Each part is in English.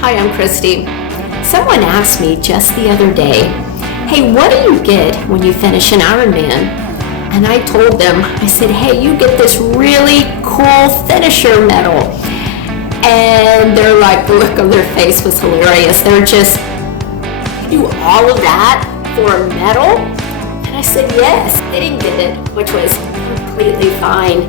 Hi, I'm Christy. Someone asked me just the other day, hey, what do you get when you finish an Ironman? And I told them, I said, hey, you get this really cool finisher medal. And they're like, the look on their face was hilarious. They're just, you do all of that for a medal? And I said, yes. They didn't get it, which was completely fine.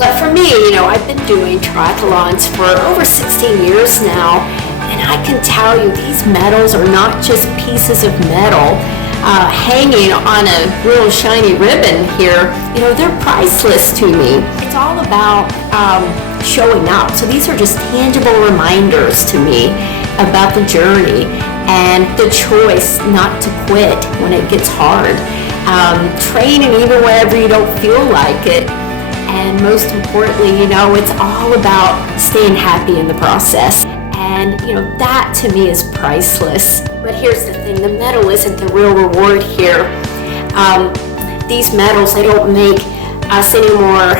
But for me, I've been doing triathlons for over 16 years now, and I can tell you these medals are not just pieces of metal hanging on a real shiny ribbon here. They're priceless to me. It's all about showing up. So these are just tangible reminders to me about the journey and the choice not to quit when it gets hard. Training even whenever you don't feel like it. And most importantly, it's all about staying happy in the process. And, that to me is priceless. But here's the thing, the medal isn't the real reward here. These medals, they don't make us any more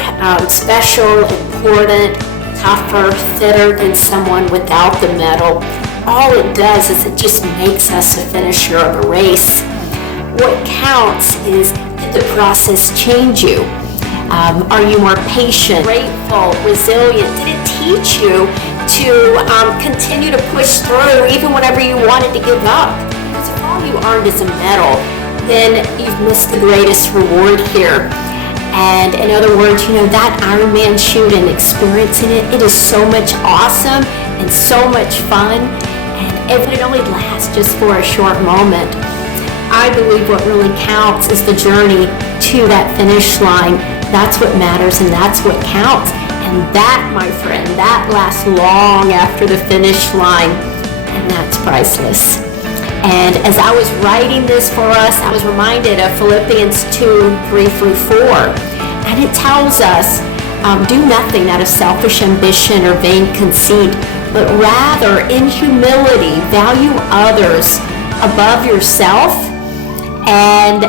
special, important, tougher, fitter than someone without the medal. All it does is it just makes us a finisher of a race. What counts is, did the process change you? Are you more patient, grateful, resilient? Did it teach you to continue to push through even whenever you wanted to give up? Because if all you earned is a medal, then you've missed the greatest reward here. And in other words, that Ironman shoot and experiencing it, it is so much awesome and so much fun. And if it only lasts just for a short moment, I believe what really counts is the journey to that finish line. That's what matters and that's what counts. And that, my friend, that lasts long after the finish line. And that's priceless. And as I was writing this for us, I was reminded of Philippians 2:3-4. And it tells us, do nothing out of selfish ambition or vain conceit, but rather in humility value others above yourself, and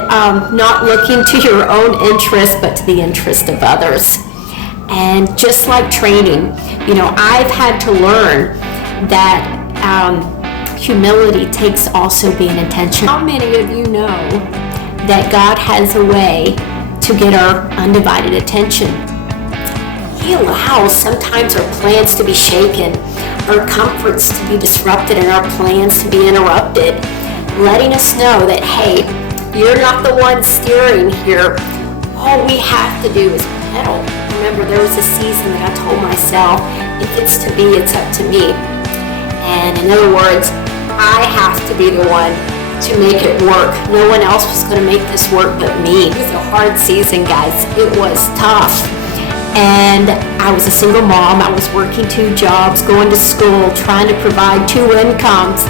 not looking to your own interest, but to the interest of others. And just like training, I've had to learn that humility takes also being intentional. How many of you know that God has a way to get our undivided attention? He allows sometimes our plans to be shaken, our comforts to be disrupted, and our plans to be interrupted, letting us know that, hey, you're not the one steering here. All we have to do is pedal. Remember, there was a season that I told myself, if it's to be, it's up to me. And in other words, I have to be the one to make it work. No one else was going to make this work but me. It was a hard season, guys. It was tough. And I was a single mom. I was working 2 jobs, going to school, trying to provide 2 incomes.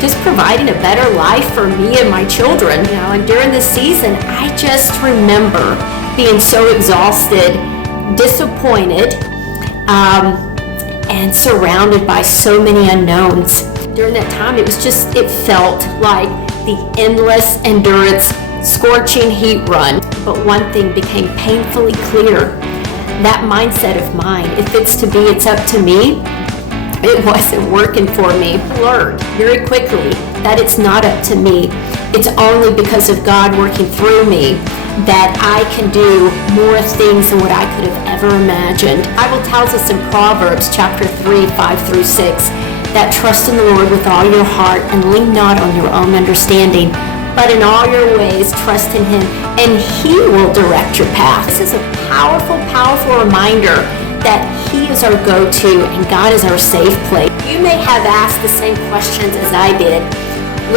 Just providing a better life for me and my children. And during this season, I just remember being so exhausted, disappointed, and surrounded by so many unknowns. During that time, it felt like the endless endurance, scorching heat run. But one thing became painfully clear. That mindset of mine, if it's to be, it's up to me, it wasn't working for me. I learned very quickly that it's not up to me. It's only because of God working through me that I can do more things than what I could have ever imagined. The Bible tells us in Proverbs chapter 3:5-6 that trust in the Lord with all your heart and lean not on your own understanding, but in all your ways trust in Him, and He will direct your path. This is a powerful, powerful reminder that He is our go-to and God is our safe place. You may have asked the same questions as I did.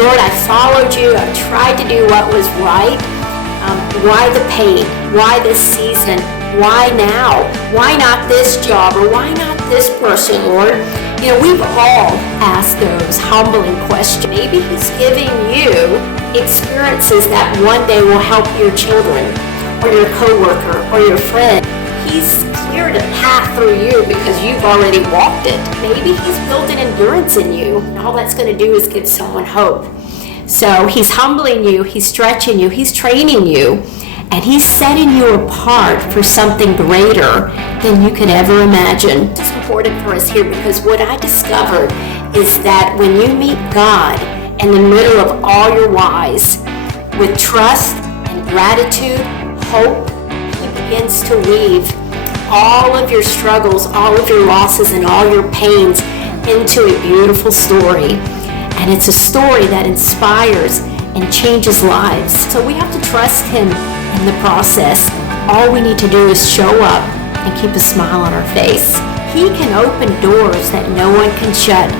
Lord, I followed you. I've tried to do what was right. Why the pain? Why this season? Why now? Why not this job? Or why not this person, Lord? We've all asked those humbling questions. Maybe He's giving you experiences that one day will help your children or your coworker or your friend. He's cleared a path through you because you've already walked it. Maybe He's built an endurance in you. All that's going to do is give someone hope. So He's humbling you, He's stretching you, He's training you. And he's setting you apart for something greater than you could ever imagine. It's important for us here because what I discovered is that when you meet God in the middle of all your whys, with trust and gratitude, hope, he begins to weave all of your struggles, all of your losses, and all your pains into a beautiful story. And it's a story that inspires and changes lives. So we have to trust him in the process. All we need to do is show up and keep a smile on our face. He can open doors that no one can shut.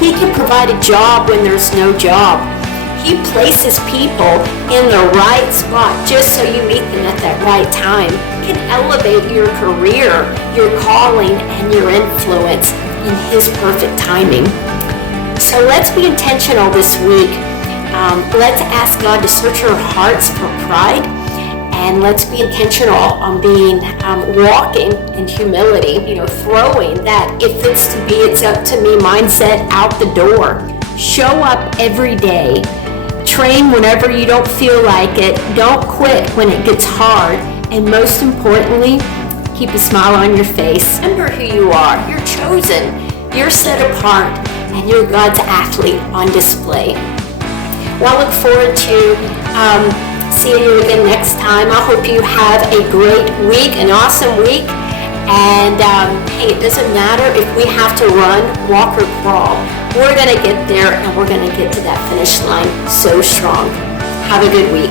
He can provide a job when there's no job. He places people in the right spot just so you meet them at that right time. He can elevate your career, your calling, and your influence in his perfect timing. So let's be intentional this week. Let's ask God to search our hearts for pride, and let's be intentional on being walking in humility, throwing that if it's to be, it's up to me mindset out the door. Show up every day. Train whenever you don't feel like it. Don't quit when it gets hard. And most importantly, keep a smile on your face. Remember who you are. You're chosen. You're set apart. And you're God's athlete on display. Well, I look forward to seeing you again next time. I hope you have a great week, an awesome week. And hey, it doesn't matter if we have to run, walk, or crawl. We're going to get there, and we're going to get to that finish line so strong. Have a good week.